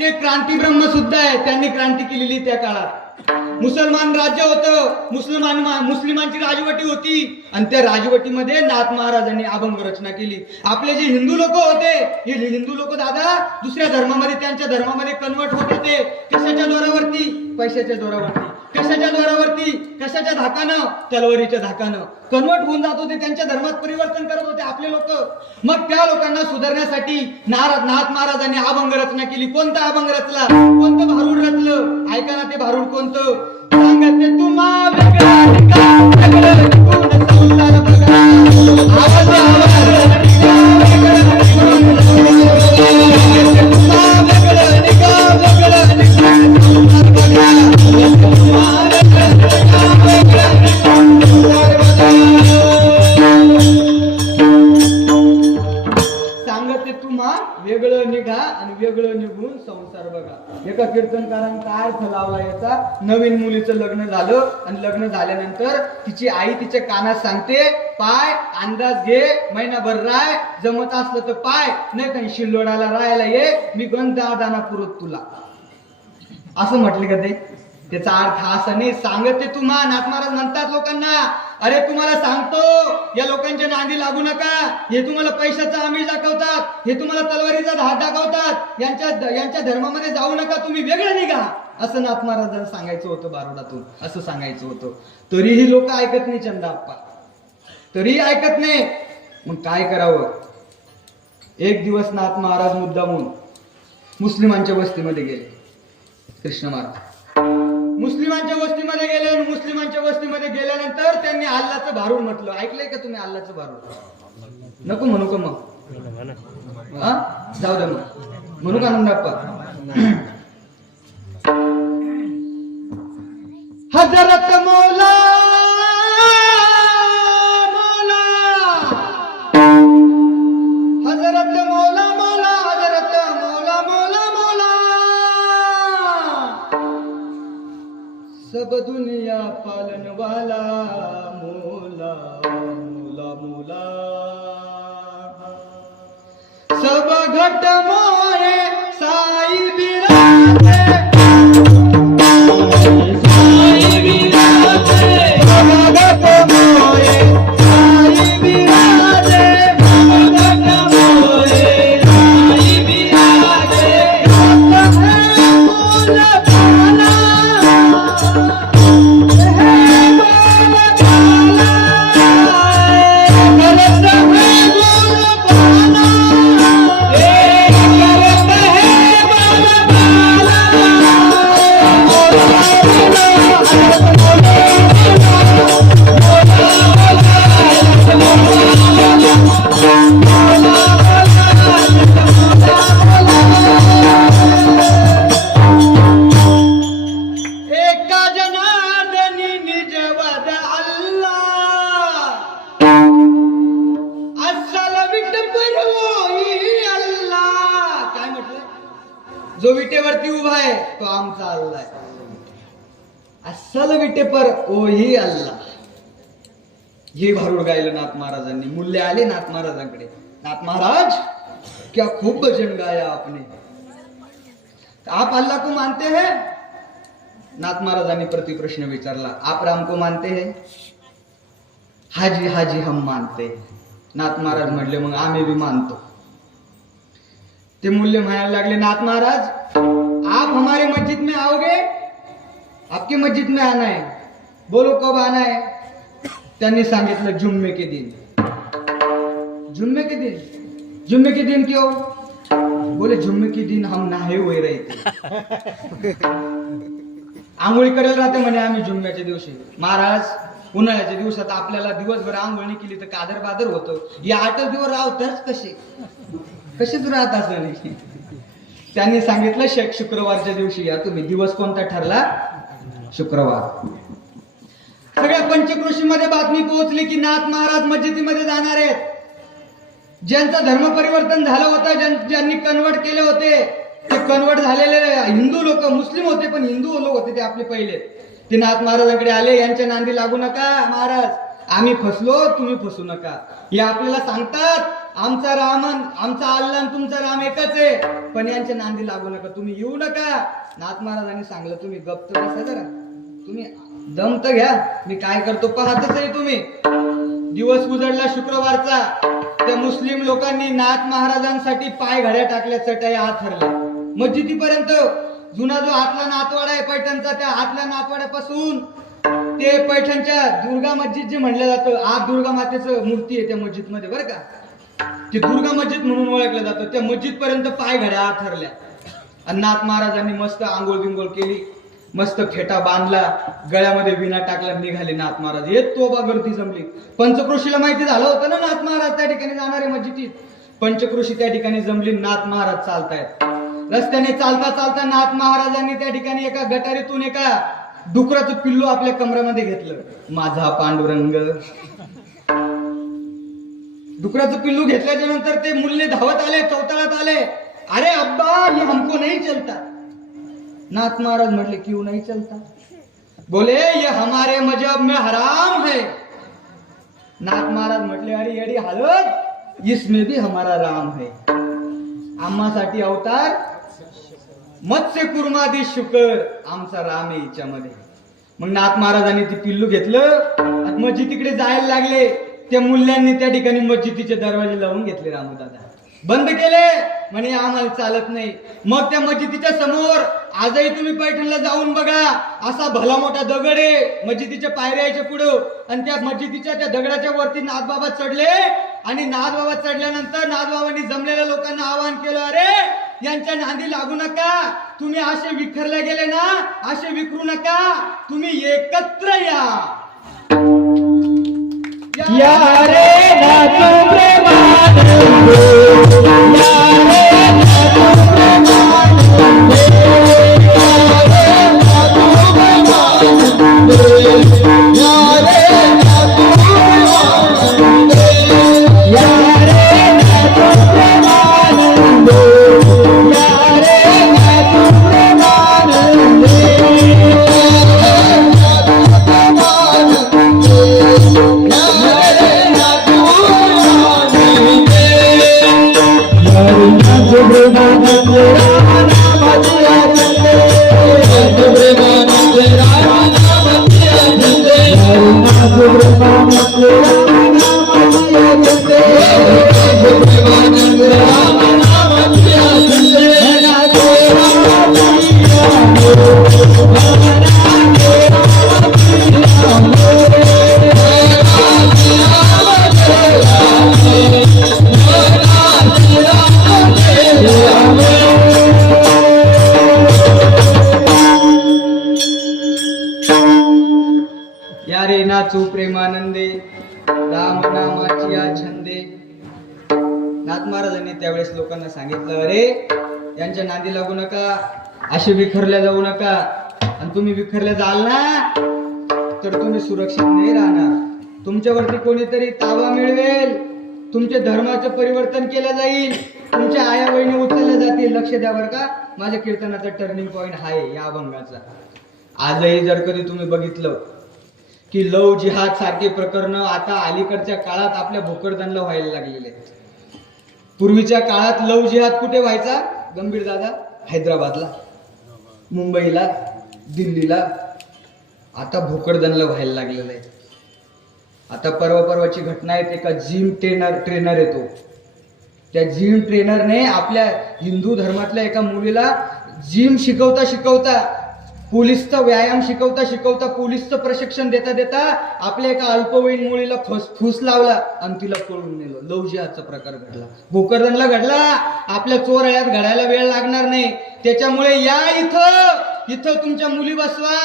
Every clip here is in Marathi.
ते क्रांती ब्रह्म सुद्धा आहे, त्यांनी क्रांती केलेली त्या काळात. मुसलमान राज्य होतं, मुस्लिमांची राजवटी होती आणि त्या राजवटीमध्ये नाथ महाराजांनी अभंग रचना केली. आपले जे हिंदू लोक होते, हे हिंदू लोक दादा दुसऱ्या धर्मामध्ये, त्यांच्या धर्मामध्ये कन्वर्ट होत होते. कशाच्या जोरावरती? पैशाच्या जोरावरती. कशाच्या जोरावरती? कशाच्या धाकानं? तलवारीच्या धाकानं कन्वर्ट होऊन जात होते, त्यांच्या धर्मात परिवर्तन करत होते आपले लोक. मग त्या लोकांना सुधारण्यासाठी नाथ महाराजांनी अभंग रचना केली. कोणता अभंग रचला? कोणतं भारूड रचलं? ऐका ना ते भारूड कोणतं? सांगते तुम्हा वेगळं वेगळं निघा आणि वेगळं निघून संसार बघा. एका कीर्तनकारांनी काय अर्थ लावला याचा? नवीन मुलीचं लग्न झालं आणि लग्न झाल्यानंतर तिची आई तिच्या कानात सांगते, पाय अंदाज घे, महिनाभर राय, जमत असलं तर पाय, नाही तर शिल्लोडाला राहायला ये, मी गंधा दाना पुरत तुला. असं म्हटले का ते? त्याचा अर्थ असा नाही. सांगते तुम्हा नाथ महाराज म्हणतात लोकांना, अरे तुम्हाला सांगतो या लोकांच्या नांदी लागू नका. हे तुम्हाला पैशाचा आमिष दाखवतात, हे तुम्हाला तलवारीचा धाक दाखवतात, यांच्या धर्मामध्ये जाऊ नका, तुम्ही वेगळे निघा, असं नाथ महाराजांना सांगायचं होतं बारोडातून. असं सांगायचं होतं. तरीही लोक ऐकत नाही चंदाप्पा, तरीही ऐकत नाही. मग काय करावं? एक दिवस नाथ महाराज मुद्दामून मुस्लिमांच्या वस्तीमध्ये गेले. कृष्ण महाराज मुस्लिमांच्या वस्तीमध्ये गेले आणि मुस्लिमांच्या वस्तीमध्ये गेल्यानंतर त्यांनी अल्लाचं भारूड म्हटलं. ऐकलंय का तुम्ही अल्लाचं भारूड? नको म्हणू का मग? जाऊ द्या मग, म्हणू का नंदाप्पा? हजरत मौला मौला, हजरत मौला मौला, हजरत मौला मौला मौला, सब दुनिया पालन वाला मौला मौला मौला, सब घट मोरे साई बिराजे, साई बिराजे, सब घट मोरे साई बिराजे, सब घट मोरे साई बिराजे, सब है मौला पाला, जो विटेवरती उभा आहे तो आमचा अल्लाह आहे. अस्सल विटे पर ओही अल्लाह. हे भारूड गायलं नाथ महाराजांनी. मूल्य आले नाथ महाराजांकडे. नाथ महाराज क्या खूप भजन गाया आपने, आप अल्लाह को मानते हैं? नाथ महाराजांनी प्रति प्रश्न विचारला. आप राम को मानते हैं? हाजी हाजी हम मानते. नाथ महाराज म्हटले, मग आम्ही भी मानतो. ते मूल्य म्हणायला लागले, नाथ महाराज आप हमारे मस्जिद में आओगे? आपकी मस्जिद में आना है. बोलो कब आना है? त्यांनी सांगितलं जुम्मे के दिन. जुम्मे के दिन? जुम्मे के दिन क्यों? बोले जुम्मे के दिन हम नहाए हुए रहे थे. आंघोळी करायला राहते म्हणे आम्ही जुम्म्याच्या दिवशी. महाराज उन्हाळ्याच्या दिवसात आपल्याला दिवसभर आंघोळणी केली तर कादर बादर होतं. या 8 दिवस राहतच कसेच राहत असं नाही. त्यांनी सांगितलं शुक्रवारच्या दिवशी या तुम्ही. दिवस कोणता ठरला? शुक्रवार. सगळ्या पंचक्रोशीमध्ये बातमी पोहोचली की नाथ महाराज मस्जिदीमध्ये जाणार आहेत. ज्यांचं धर्म परिवर्तन झालं होतं, ज्यांनी कन्वर्ट केले होते, ते कन्वर्ट झालेले हिंदू लोक, मुस्लिम होते पण हिंदू लोक होते ते आपले पहिले, ते नाथ महाराजांकडे आले. यांच्या नांदी लागू नका महाराज, आम्ही फसलो, तुम्ही फसू नका. हे आपल्याला सांगतात आमचा अल्ला आणि तुमचा राम एकच आहे, पण यांच्या नांदी लागू नका, तुम्ही येऊ नका. नाथ महाराजांनी सांगलं तुम्ही गप्प बसा जरा, तुम्ही दम तर घ्या, मी काय करतो पाहतच आहे तुम्ही. दिवस उजडला शुक्रवारचा, त्या मुस्लिम लोकांनी नाथ महाराजांसाठी पाय घड्या टाकल्या, चटई आत हरल्या मस्जिदीपर्यंत. जुना जो आतला नाथवाडा आहे पैठणचा, त्या आतल्या नाथवाड्यापासून ते पैठणच्या दुर्गा मस्जिद जे म्हणलं जातं, आत दुर्गा मातेचं मूर्ती आहे त्या मस्जिद मध्ये बरं का, ते दुर्गा मस्जिद म्हणून ओळखलं जातं, त्या मस्जिद पर्यंत पाय घड्या आत हरल्या. आणि नाथ महाराजांनी मस्त आंघोळ बिंगोळ केली, मस्त फेटा बांधला, गळ्यामध्ये विणा टाकला, निघाले नाथ महाराज. हे तोबा गर्दी जमली. पंचक्रोशीला माहिती झालं होतं ना नाथ महाराज त्या ठिकाणी जाणारे मस्जिदीत. पंचक्रोशी त्या ठिकाणी जमली, नाथ महाराज चालतायत. रस्त्याने चालता चालता नाथ महाराजांनी त्या ठिकाणी एका गटारीतून एका डुकराचं पिल्लू आपल्या कमरामध्ये घेतलं. माझा पांडुरंग. डुकराचं पिल्लू घेतल्याच्या नंतर ते मुल्ले धावत आले, चौताळात आले. अरे अब्बा, ये हमको नहीं चलता. नाथ महाराज म्हटले क्यों नहीं चलता? बोले ये हमारे मजहब में हराम है. नाथ महाराज म्हटले अरे येडी हालत, इसमें भी हमारा राम है. आम्हासाठी अवतार मत्स्य कुर्मादी शुकर, आमचा राम आहे हिच्यामध्ये. मग नाथ महाराजांनी ती पिल्लू घेतलं, मस्जिदीकडे जायला लागले. त्या मुल्यांनी त्या ठिकाणी मस्जिदीचे दरवाजे लावून घेतले, रामदादा बंद केले, म्हणे आम्हाला चालत नाही. मग त्या मस्जिदीच्या समोर आजही तुम्ही पैठणला जाऊन बघा, असा भला मोठा दगड आहे मस्जिदीच्या पायऱ्याच्या पुढं, आणि त्या मस्जिदीच्या त्या दगडाच्या वरती नाथबाबा चढले. आणि नाथबाबा चढल्यानंतर नाथबाबांनी जमलेल्या लोकांना आवाहन केलं, अरे यांच्या नांदी लागू नका, तुम्ही असे विखरले गेले ना, असे विखरू नका, तुम्ही एकत्र या. या रे नाथ प्रेमानंद, या रे नाथ प्रेमानंद, या रे नाथ प्रेमानंद, या रे नाथ प्रेमानंद, या रे नाथ प्रेमानंद, या रे नाथ प्रेमानंद, या रे नाचू प्रेमानंदे, राम नामाची या छंदे. नाथ महाराजांनी त्यावेळेस लोकांना सांगितलं, अरे यांच्या नांदी लागू नका, असे विखरल्या जाऊ नका, आणि तुम्ही विखरल्या जाल ना तर तुम्ही सुरक्षित नाही राहणार. तुमच्यावरती कोणीतरी ताबा मिळवेल, तुमच्या धर्माचं परिवर्तन केलं जाईल, तुमच्या आया बहिणी उचलल्या जातील. लक्ष द्या बरं का, माझ्या कीर्तनाचा टर्निंग पॉइंट आहे या अभंगाचा. आजही जर कधी तुम्ही बघितलं की लव जिहाद सारखे प्रकरण आता अलीकडच्या काळात आपल्या भोकरदनला व्हायला लागलेले आहेत. पूर्वीच्या काळात लव जिहाद कुठे व्हायचा गंभीर दादा? हैदराबादला, मुंबईला, दिल्लीला. आता भोकरदनला व्हायला लागलेलं आहे. आता परवाची घटना आहे, एका जिम ट्रेनर येतो, त्या जिम ट्रेनरने आपल्या हिंदू धर्मातल्या एका मुलीला जिम शिकवता पोलिसचा व्यायाम शिकवता पोलिसचं प्रशिक्षण देता आपल्या एका अल्पवयीन मुलीला फूस लावला आणि तिला पळून नेलं. लव जिहादचा प्रकार घडला, भोकरदनला घडला. आपल्या चोरळ्यात घडायला वेळ लागणार नाही. त्याच्यामुळे या इथं तुमच्या मुली बसवा,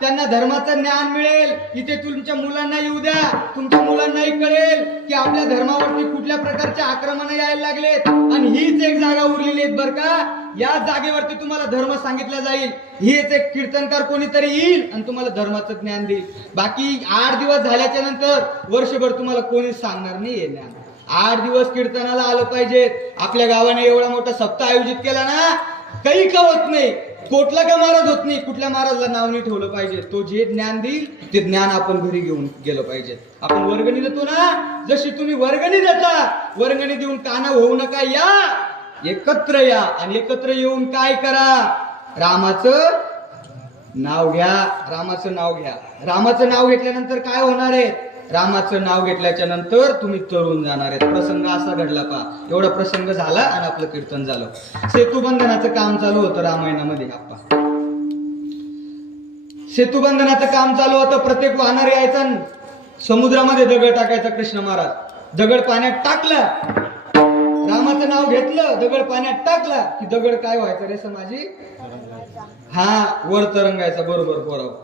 त्यांना धर्माचं ज्ञान मिळेल. इथे तुमच्या मुलांना येऊ द्या, तुमच्या मुलांनाही कळेल की आपल्या धर्मावरती कुठल्या प्रकारचे आक्रमण यायला लागलेत. आणि हीच एक जागा उरलेली आहे बरं का, या जागेवरती तुम्हाला धर्म सांगितला जाईल. हेच एक कीर्तनकार कोणीतरी येईल आणि तुम्हाला धर्माचं ज्ञान देईल. बाकी 8 दिवस झाल्याच्या नंतर वर्षभर तुम्हाला कोणीच सांगणार नाही हे ज्ञान. 8 दिवस कीर्तनाला आलं पाहिजे. आपल्या गावाने एवढा मोठा सप्ताह आयोजित केला ना, काही का होत नाही, कोटला का महाराज होत नाही, कुठल्या महाराजला नाव नाही ठेवलं पाहिजे. तो जे ज्ञान देईल ते ज्ञान आपण घरी घेऊन गेलं पाहिजे. आपण वर्गणी देतो ना, जशी तुम्ही वर्गणी देता, वर्गणी देऊन काना होऊ नका, या एकत्र या आणि एकत्र येऊन काय करा, रामाचं नाव घ्या. रामाचं नाव घ्या. रामाचं नाव घेतल्यानंतर काय होणार आहे, रामाचं नाव घेतल्याच्या नंतर तुम्ही तरुण जाणार आहेत. प्रसंग असा घडला पा, एवढा प्रसंग झाला आणि आपलं कीर्तन झालं. सेतुबंधनाचं काम चालू होतं रामायणामध्ये. आप्पा सेतुबंधनाचं काम चालू होतं. प्रत्येक वानर यायचा, समुद्रामध्ये दगड टाकायचा. कृष्ण महाराज दगड पाण्यात टाकला, रामाचं नाव घेतलं, दगड पाण्यात टाकला की दगड काय व्हायचं रे समाजी, हा वर तरंगायचा. बरोबर बरोबर.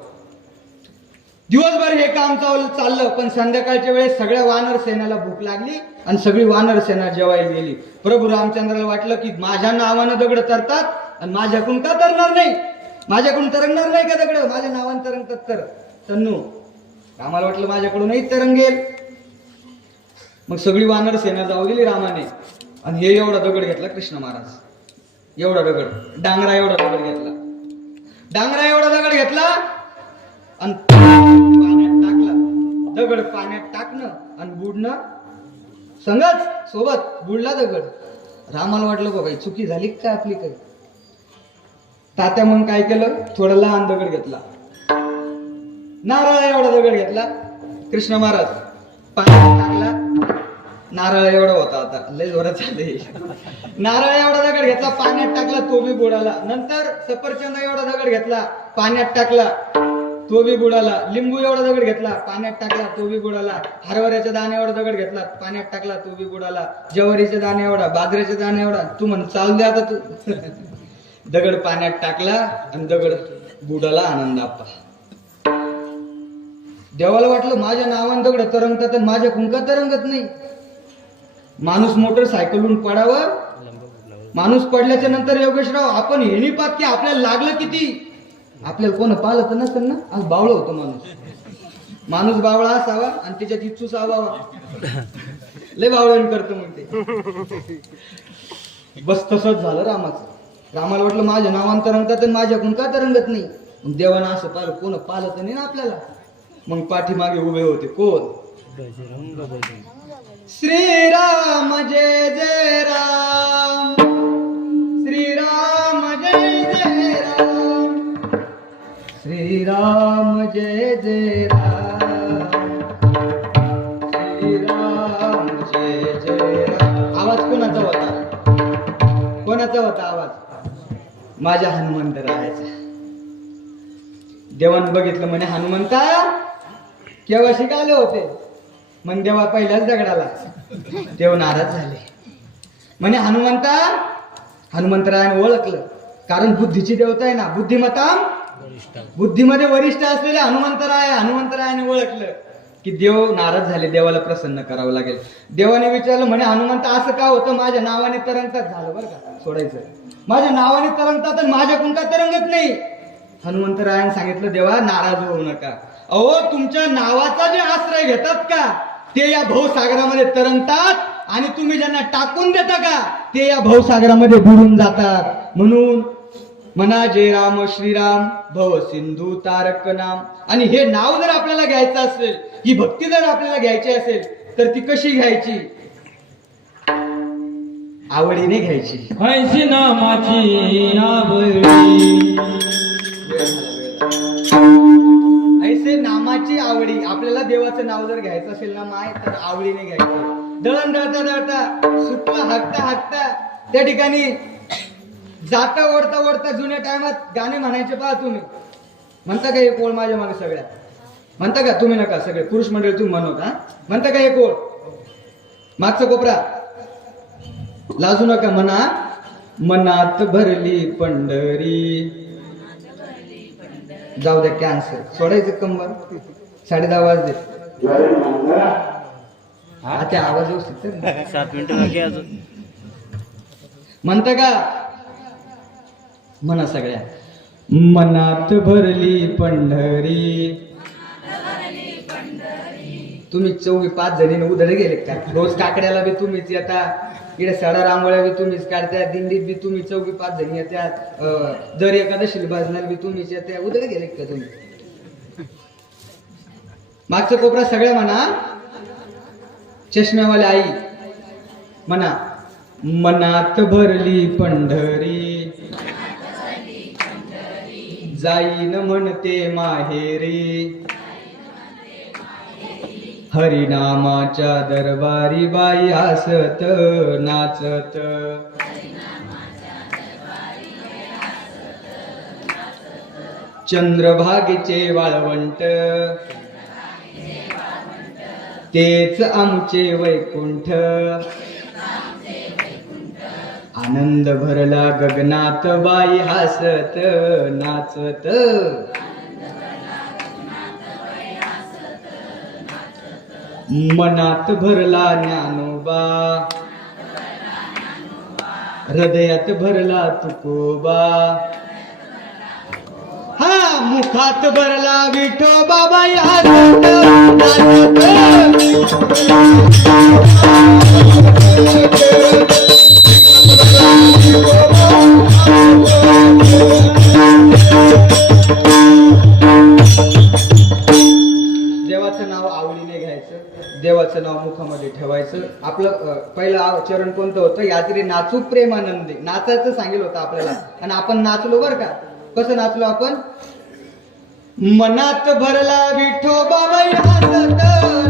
दिवसभर हे काम चाललं, पण संध्याकाळच्या वेळेस सगळ्या वानर सेनेला भूक लागली आणि सगळी वानर सेना जेवायला गेली. प्रभू रामचंद्राला वाटलं की माझ्या नावानं दगड तरतात आणि माझ्याकडून का तरणार नाही, माझ्याकडून तरंगणार नाही का दगड, माझ्या नावानं तरंगतात. तर तन्नू रामाला वाटलं माझ्याकडूनही तरंगेल. मग सगळी वानर सेना जाऊ दिली रामाने आणि हे एवढा दगड घेतला कृष्ण महाराज, एवढा दगड, डांगरा एवढा दगड घेतला, डांगरा एवढा दगड घेतला आणि पाण्यात टाकला. दगड पाण्यात टाकणं आणि बुडणं संगच सोबत, बुडला दगड. रामाला वाटलं बघा चुकी झाली काय आपली काही. तात्या मग काय केलं, थोडा लहान दगड घेतला, नारळ एवढा दगड घेतला. कृष्ण महाराज पाण्यात टाकला, नारळ एवढा होता, आता लय जोरात झाले. नारळ एवढा दगड घेतला, पाण्यात टाकला, तो बी बुडाला. नंतर सफरचंद एवढा दगड घेतला, पाण्यात टाकला, तो बी बुडाला. लिंबू एवढा दगड घेतला, पाण्यात टाकला, तो बी बुडाला. हरभऱ्याचा दाणे एवढा दगड घेतला, पाण्यात टाकला, तो बी बुडाला. ज्वारीचे दाणे एवढा, बाजरीचे दाणे एवढा. तू म्हण चालू दे आता तू. दगड पाण्यात टाकला आणि दगड बुडाला. आनंद आप्पा. देवाला वाटलं माझ्या नावानं दगड तरंगतात आणि माझ्या कुंका तरंगत नाही. माणूस मोटरसायकलून पडावं, माणूस पडल्याच्या नंतर योगेशराव आपण हेनी पाहत की आपल्याला लागलं किती, आपल्याला कोण पाहिलं तर नसेल ना. आज बावळं होतं माणूस, माणूस बावळा असावा आणि त्याच्यात इच्छू सावावा, लय बावळण करतो मग ते. बस तसंच झालं रामाचं. रामाला वाटलं माझ्या नावानं तरंगतात आणि माझ्याकडून का तरंगत नाही. देवानं असं पाहिलं, कोण पाहिलं तर नाही ना आपल्याला. मग पाठीमागे उभे होते कोण, श्रीराम जय जय राम, श्रीराम जय जय राम, श्रीराम जय जय राम, श्रीराम जय जय राम. आवाज कोणाचा होता, कोणाचा होता आवाज, माझ्या हनुमंतरायाचा. देवानं बघितलं म्हणे हनुमंता केव्हा शिकायले होते, म्हण देवा पहिल्याच दगडाला. देव नाराज झाले म्हणे हनुमंता. हनुमंतरायाने ओळखलं, कारण बुद्धीची देवता आहे ना, बुद्धिमत्ता बुद्धीमध्ये वरिष्ठ असलेले हनुमंतराय. हनुमंतरायाने ओळखलं की देव नाराज झाले, देवाला प्रसन्न करावं लागेल. देवाने विचारलं म्हणे हनुमंता असं का होतं, माझ्या नावाने तरंगतात. झालं बरं का सोडायचं, माझ्या नावाने तरंगतात आणि माझ्याकडून का तरंगत नाही. हनुमंतरायाने सांगितलं देवा नाराज होऊ नका. अहो तुमच्या नावाचा जे आश्रय घेतात का ते या भवसागरामध्ये तरंगतात आणि तुम्ही ज्यांना टाकून देता का ते या भवसागरामध्ये बुडून जातात. म्हणून म्हणा जय राम श्रीराम भव सिंधू तारक नाम. आणि हे नाव जर आपल्याला घ्यायचं असेल, ही भक्ती जर आपल्याला घ्यायची असेल तर ती कशी घ्यायची, आवडीने घ्यायची. ऐशी नामाची आवडी, ऐसे नामाची आवडी. आपल्याला देवाचं नाव जर घ्यायचं असेल ना माय तर आवडीने घ्यायचं. दळण दळता दळता सुटलं हाकता हाकता त्या ठिकाणी जाता ओढता ओढता जुन्या टायमात गाणे म्हणायचे पहा तुम्ही. म्हणता का एक ओळ माझ्या मागे सगळ्या, म्हणता का तुम्ही नका सगळे पुरुष मंडळी तुम्ही म्हणत हा, म्हणता का एक ओळ मागचा कोपरा लाजू नका. म्हणा मनात भरली पंढरी. जाऊ द्या कॅन्सर, सोडायचं कंबर. 10:30 वाजले. आता आवाज येऊ शकतो 7 मिनिटं बाकी अजून. म्हणता का, म्हणा सगळ्या. मनात भरली पंढरी. तुम्ही 4-5 जणीने उधळ गेले का, रोज काकड्याला बी तुम्हीच येता, इकडे सडा रांगोळ्या बी तुम्हीच काढत्या, दिंडीत बी तुम्ही 4-5 जण येत्यात, दर एकादशीला भाजणार बी तुम्हीच येत्या. उदळ गेले का तुम्ही? मागचं कोपरा सगळ्या म्हणा. चष्म्यावाली आई म्हणा, मनात भरली पंढरी, जाईन म्हणते माहेरी, हरिनामाच्या दरबारी बाई हसत नाचत. चंद्रभागेचे वाळवंट, तेच आमचे वैकुंठ. आनंद भरला गगनात बाई हसत नाचत. मनात भरला ज्ञानोबा, हृदयात भरला तुकोबा, हा मुखात भरला विठोबा बाई हसत देवाचं नाव आवडीने घ्यायचं, देवाचं नाव मुखामध्ये ठेवायचं. आपलं पहिलं चरण कोणतं होतं? यात्री नाचू प्रेमानंदे. नाचायचं सांगितलं होतं आपल्याला आणि आपण नाचलो बरं का. कसं नाचलो आपण? मनात भरला विठोबा बाई हसत